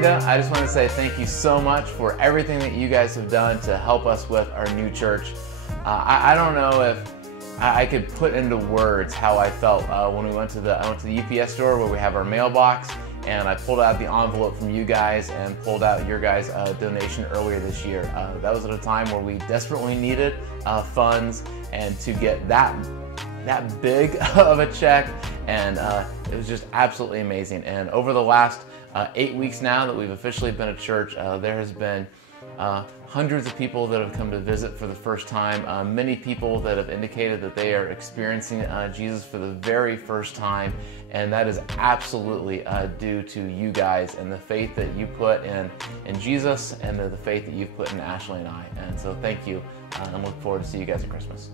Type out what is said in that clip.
Rita, I just want to say thank you so much for everything that you guys have done to help us with our new church. I don't know if I could put into words how I felt when I went to the UPS store where we have our mailbox, and I pulled out the envelope from you guys and pulled out your guys' donation earlier this year. That was at a time where we desperately needed funds, and to get that big of a check, and it was just absolutely amazing. And over the last 8 weeks now that we've officially been a church, there has been hundreds of people that have come to visit for the first time, many people that have indicated that they are experiencing Jesus for the very first time, and that is absolutely due to you guys and the faith that you put in Jesus, and the faith that you've put in Ashley and I. And so thank you, and look forward to see you guys at Christmas.